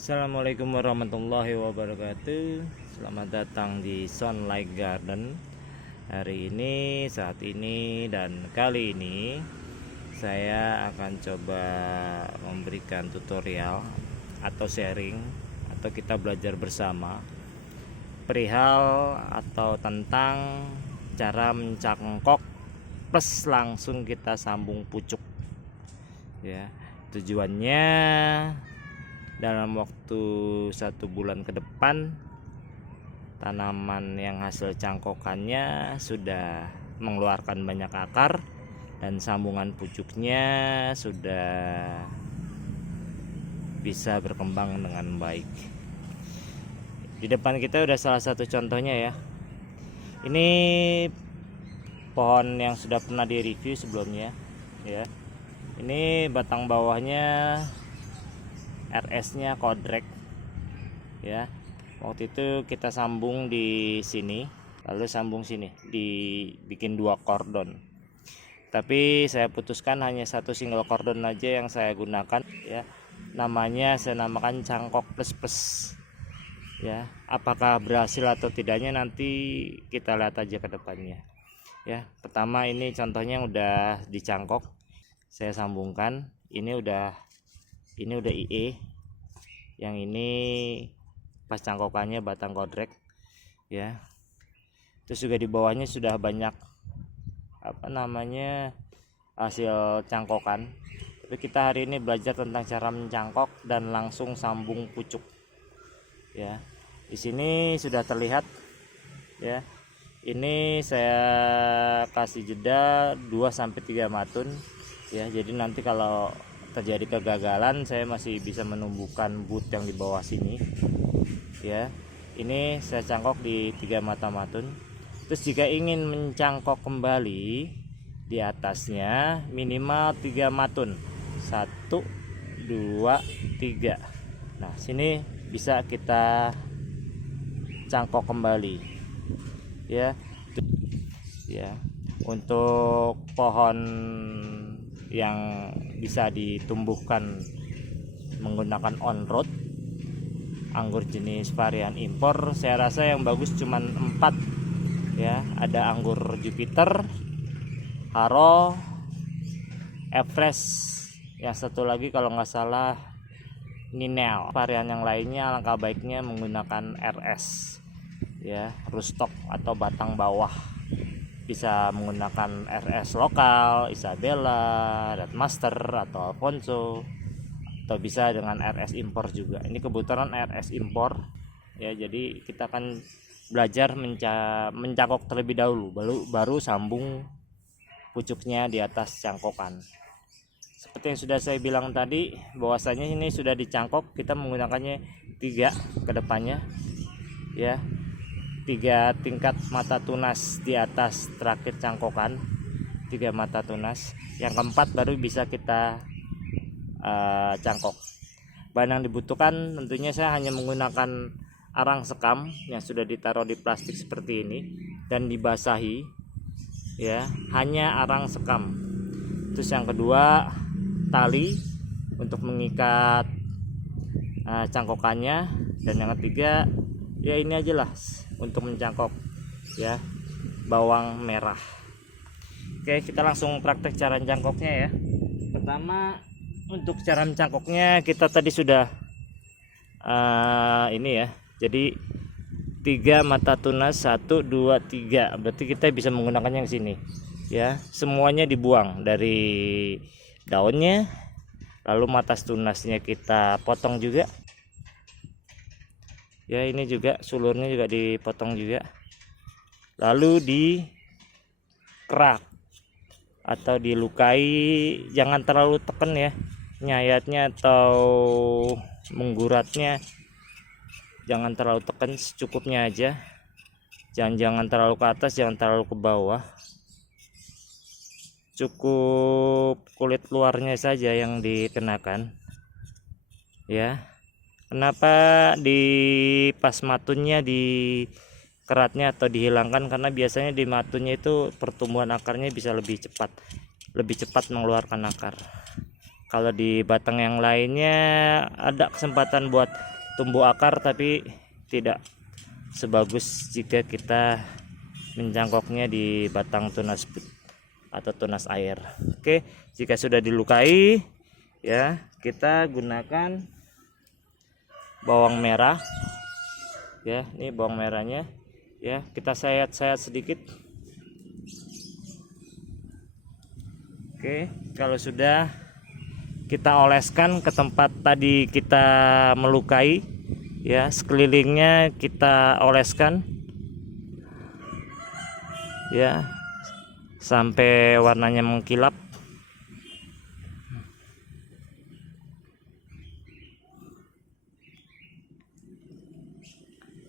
Assalamualaikum warahmatullahi wabarakatuh. Selamat datang di Sunlight Garden. Hari ini, saat ini, dan kali ini saya akan coba memberikan tutorial atau sharing, atau kita belajar bersama perihal atau tentang cara mencangkok plus langsung kita sambung pucuk ya. Tujuannya dalam waktu 1 bulan ke depan, tanaman yang hasil cangkokannya sudah mengeluarkan banyak akar dan sambungan pucuknya sudah bisa berkembang dengan baik. Di depan kita udah salah satu contohnya ya. Ini pohon yang sudah pernah direview sebelumnya ya. Ini batang bawahnya RS-nya kodrek ya. Waktu itu kita sambung di sini, lalu sambung sini, dibikin 2 kordon. Tapi saya putuskan hanya 1 single kordon aja yang saya gunakan ya. Namanya saya namakan cangkok plus plus ya. Apakah berhasil atau tidaknya nanti kita lihat aja ke depannya ya. Pertama ini contohnya udah dicangkok, saya sambungkan. Ini udah IE, yang ini pas cangkokannya batang kodrek ya. Terus juga di bawahnya sudah banyak hasil cangkokan. Tapi kita hari ini belajar tentang cara mencangkok dan langsung sambung pucuk ya. Di sini sudah terlihat ya. Ini saya kasih jeda 2-3 matun ya. Jadi nanti kalau terjadi kegagalan, saya masih bisa menumbuhkan but yang di bawah sini ya. Ini saya cangkok di 3 mata matun. Terus jika ingin mencangkok kembali di atasnya minimal 3 matun, 1 2 3. Nah sini bisa kita cangkok kembali ya. Untuk pohon yang bisa ditumbuhkan menggunakan on road, anggur jenis varian impor, saya rasa yang bagus cuman 4 ya. Ada anggur Jupiter, Haro, Everest, yang satu lagi kalau nggak salah Ninel. Varian yang lainnya alangkah baiknya menggunakan RS ya, rootstock atau batang bawah. Bisa menggunakan RS lokal, Isabella, Red Master atau Alfonso, atau bisa dengan RS impor juga. Ini kebetulan RS impor ya, jadi kita akan belajar mencangkok terlebih dahulu, baru sambung pucuknya di atas cangkokan. Seperti yang sudah saya bilang tadi, bahwasanya ini sudah dicangkok, kita menggunakannya 3 ke depannya ya. 3 tingkat mata tunas di atas terakhir cangkokan, 3 mata tunas. Yang keempat baru bisa kita cangkok. Bahan yang dibutuhkan tentunya saya hanya menggunakan arang sekam yang sudah ditaruh di plastik seperti ini dan dibasahi ya, hanya arang sekam. Terus yang kedua tali untuk mengikat cangkokannya, dan yang ketiga ya ini aja lah untuk mencangkok ya, bawang merah. Oke, kita langsung praktek cara mencangkoknya ya. Pertama, untuk cara mencangkoknya kita tadi sudah ini ya. Jadi 3 mata tunas, 1 2 3. Berarti kita bisa menggunakan yang sini ya. Semuanya dibuang dari daunnya, lalu mata tunasnya kita potong juga ya. Ini juga sulurnya juga dipotong juga, lalu dikerak atau dilukai, jangan terlalu tekan ya, nyayatnya atau mengguratnya jangan terlalu tekan, secukupnya aja. Jangan terlalu ke atas, jangan terlalu ke bawah. Cukup kulit luarnya saja yang dikenakan ya. Kenapa di pas matunnya di keratnya atau dihilangkan? Karena biasanya di matunnya itu pertumbuhan akarnya bisa lebih cepat mengeluarkan akar. Kalau di batang yang lainnya ada kesempatan buat tumbuh akar, tapi tidak sebagus jika kita mencangkoknya di batang tunas atau tunas air. Oke, jika sudah dilukai ya, kita gunakan bawang merah ya. Ini bawang merahnya ya, kita sayat-sayat sedikit. Oke, kalau sudah kita oleskan ke tempat tadi kita melukai ya, sekelilingnya kita oleskan ya sampai warnanya mengkilap.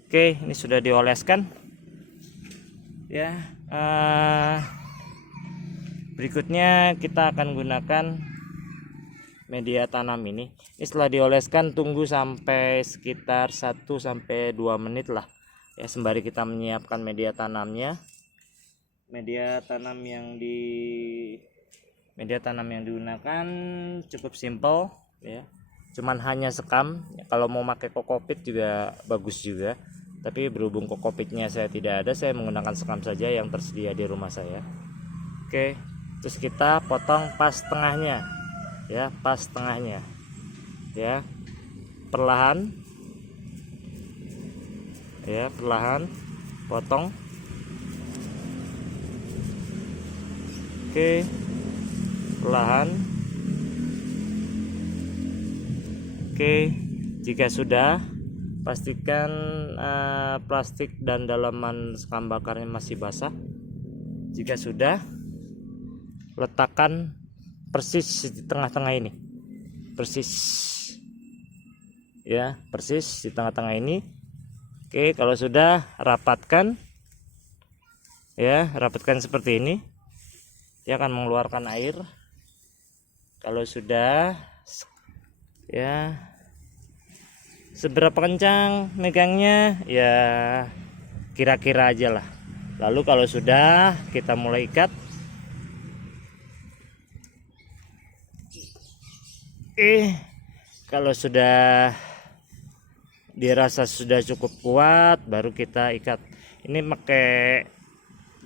Oke, ini sudah dioleskan ya. Berikutnya kita akan gunakan media tanam ini. Setelah dioleskan, tunggu sampai sekitar 1-2 menit lah ya, sembari kita menyiapkan media tanamnya. Media tanam yang digunakan cukup simpel ya, cuman hanya sekam. Kalau mau pakai kokopit juga bagus juga, tapi berhubung kokopitnya saya tidak ada, saya menggunakan sekam saja yang tersedia di rumah saya. Oke, terus kita potong pas tengahnya ya, pas tengahnya ya, perlahan ya, perlahan potong. Oke, perlahan. Oke, jika sudah, pastikan plastik dan dalaman sekam bakarnya masih basah. Jika sudah, letakkan persis di tengah-tengah ini, persis ya, persis di tengah-tengah ini. Oke, kalau sudah, rapatkan ya, rapatkan seperti ini. Dia akan mengeluarkan air. Kalau sudah ya, seberapa kencang megangnya ya, kira-kira aja lah. Lalu kalau sudah, kita mulai ikat. Kalau sudah dirasa sudah cukup kuat, baru kita ikat. Ini pakai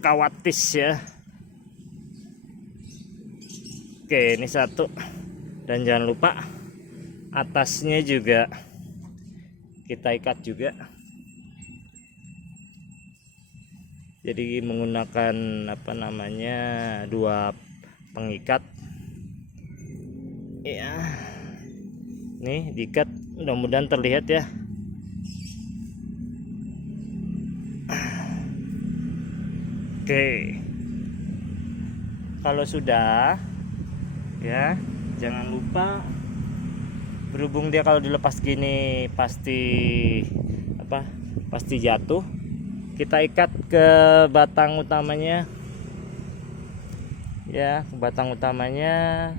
kawatis ya. Oke, ini satu, dan jangan lupa atasnya juga kita ikat juga. Jadi menggunakan dua pengikat ya. Nih diikat, mudah-mudahan terlihat ya. Oke, kalau sudah ya, jangan lupa, berhubung dia kalau dilepas gini pasti jatuh, kita ikat ke batang utamanya ya, ke batang utamanya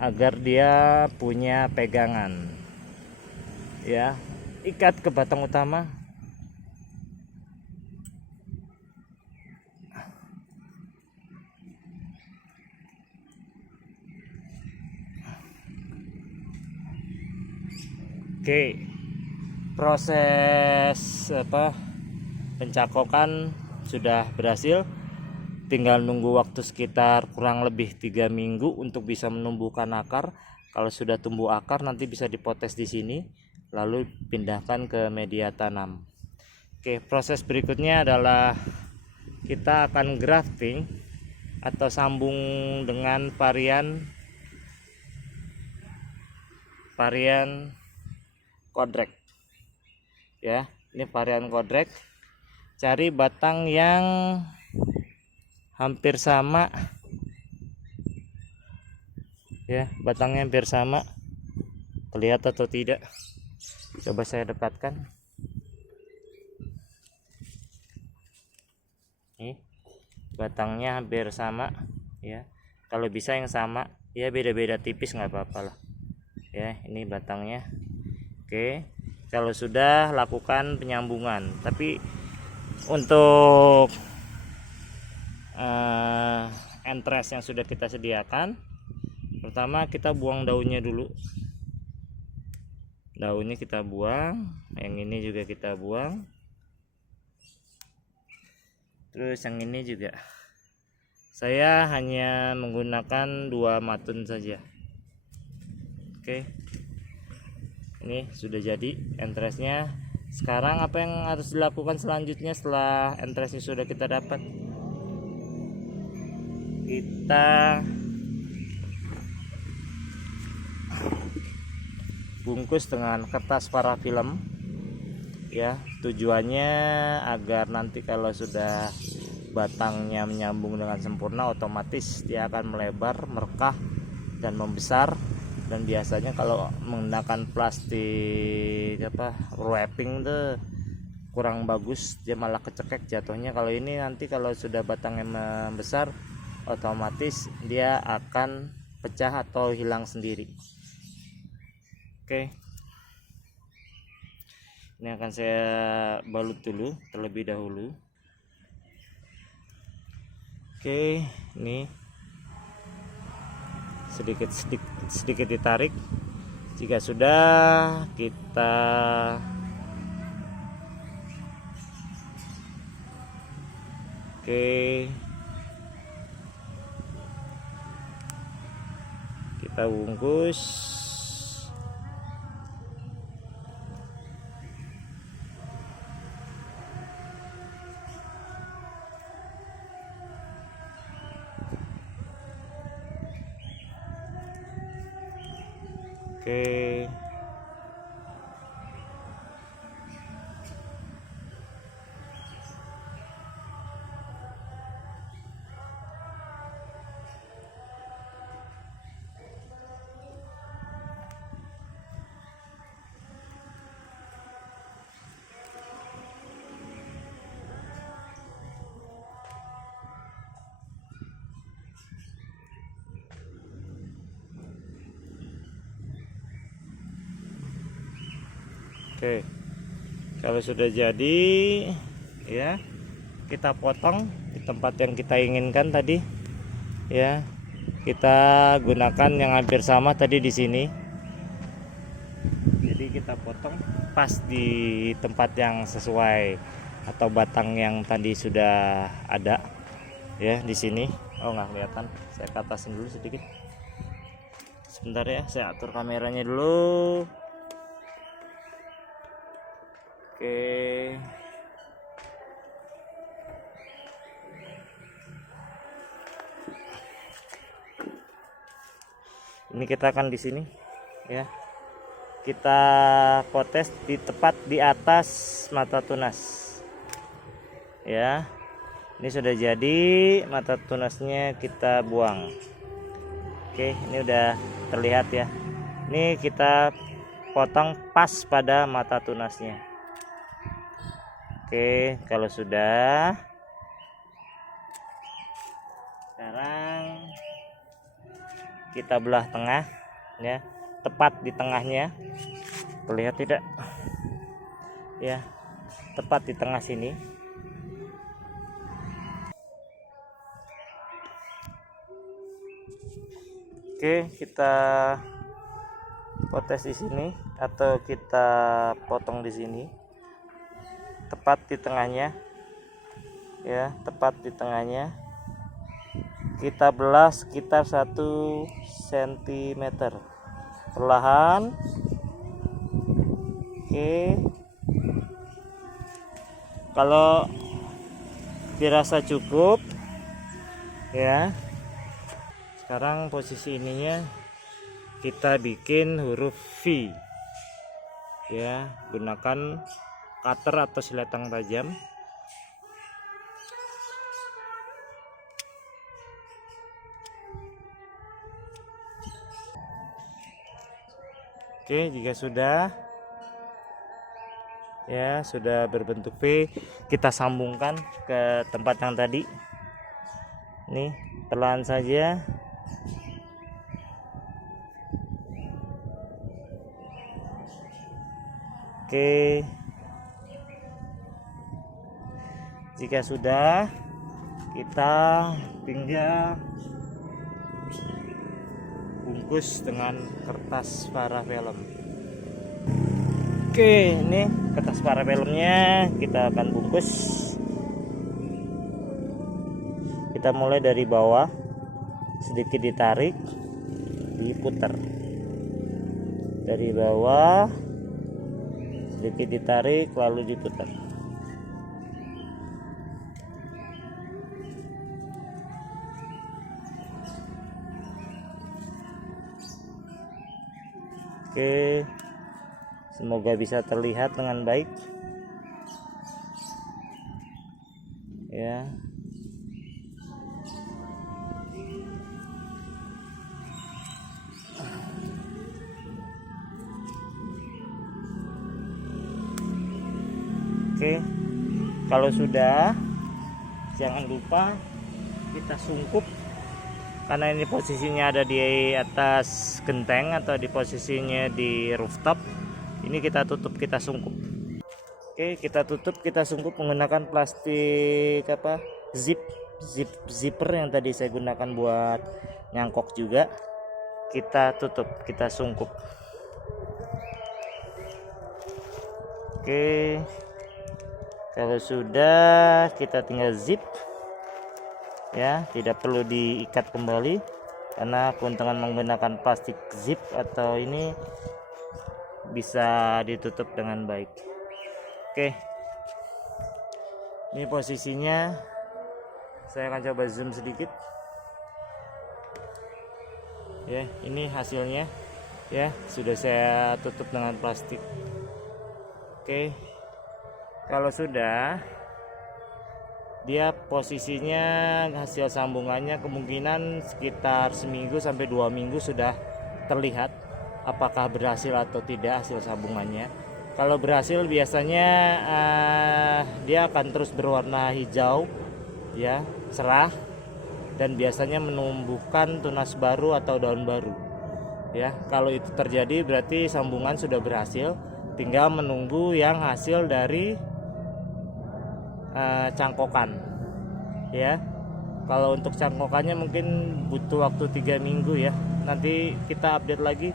agar dia punya pegangan ya. Ikat ke batang utama. Oke, proses pencakokan sudah berhasil. Tinggal nunggu waktu sekitar kurang lebih 3 minggu untuk bisa menumbuhkan akar. Kalau sudah tumbuh akar, nanti bisa dipotes di sini, lalu pindahkan ke media tanam. Oke, proses berikutnya adalah kita akan grafting atau sambung dengan varian kodrek ya. Ini varian kodrek. Cari batang yang hampir sama ya, batangnya hampir sama. Terlihat atau tidak? Coba saya dekatkan. Nih, batangnya hampir sama ya. Kalau bisa yang sama ya, beda-beda tipis nggak apa-apa lah ya. Ini batangnya. Oke, kalau sudah lakukan penyambungan. Tapi untuk entres yang sudah kita sediakan, pertama kita buang daunnya dulu. Daunnya kita buang, yang ini juga kita buang, terus yang ini juga. Saya hanya menggunakan 2 matun saja. Oke, ini sudah jadi entresnya. Sekarang apa yang harus dilakukan selanjutnya setelah entresnya sudah kita dapat? Kita bungkus dengan kertas parafilm ya. Tujuannya agar nanti kalau sudah batangnya menyambung dengan sempurna, otomatis dia akan melebar, merekah, dan membesar. Dan biasanya kalau menggunakan plastik wrapping tuh kurang bagus, dia malah kecekek jatuhnya. Kalau ini nanti kalau sudah batangnya membesar, otomatis dia akan pecah atau hilang sendiri. Oke, ini akan saya balut dulu terlebih dahulu. Oke, ini sedikit ditarik. Jika sudah, kita kita bungkus. Oke. Oke, kalau sudah jadi ya, kita potong di tempat yang kita inginkan tadi ya. Kita gunakan yang hampir sama tadi di sini. Jadi kita potong pas di tempat yang sesuai atau batang yang tadi sudah ada ya di sini. Oh, nggak kelihatan, saya ke atasin dulu sedikit. Sebentar ya, saya atur kameranya dulu. Oke, ini kita akan di sini ya. Kita potes di tepat di atas mata tunas ya. Ini sudah jadi, mata tunasnya kita buang. Oke, ini udah terlihat ya. Ini kita potong pas pada mata tunasnya. Oke, kalau sudah, sekarang kita belah tengah ya, tepat di tengahnya. Terlihat tidak ya, tepat di tengah sini. Oke, kita potes di sini atau kita potong di sini, tepat di tengahnya ya, tepat di tengahnya. Kita belah sekitar 1 cm perlahan. Oke, kalau dirasa cukup ya, sekarang posisi ininya kita bikin huruf V ya, gunakan cutter atau siletang tajam. Oke, jika sudah ya, sudah berbentuk V, kita sambungkan ke tempat yang tadi. Nih, pelan saja. Oke. Jika sudah, kita tinggal bungkus dengan kertas parafilm. Oke, ini kertas parafilmnya kita akan bungkus. Kita mulai dari bawah, sedikit ditarik, diputar. Dari bawah, sedikit ditarik, lalu diputar. Oke, semoga bisa terlihat dengan baik ya. Oke, kalau sudah, jangan lupa kita sungkup. Karena ini posisinya ada di atas genteng atau di posisinya di rooftop, ini kita tutup, kita sungkup. Oke, kita tutup, kita sungkup menggunakan plastik zipper yang tadi saya gunakan buat nyangkok juga. Kita tutup, kita sungkup. Oke, kalau sudah, kita tinggal zip ya, tidak perlu diikat kembali karena keuntungan menggunakan plastik zip atau ini bisa ditutup dengan baik. Oke, ini posisinya, saya akan coba zoom sedikit ya. Ini hasilnya ya, sudah saya tutup dengan plastik. Oke, kalau sudah, dia posisinya, hasil sambungannya kemungkinan sekitar seminggu sampai 2 minggu sudah terlihat apakah berhasil atau tidak hasil sambungannya. Kalau berhasil biasanya dia akan terus berwarna hijau ya, cerah, dan biasanya menumbuhkan tunas baru atau daun baru ya. Kalau itu terjadi berarti sambungan sudah berhasil, tinggal menunggu yang hasil dari cangkokan ya. Kalau untuk cangkokannya mungkin butuh waktu 3 minggu ya. Nanti kita update lagi,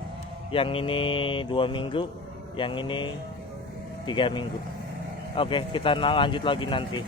yang ini 2 minggu, yang ini 3 minggu. Oke, kita lanjut lagi nanti.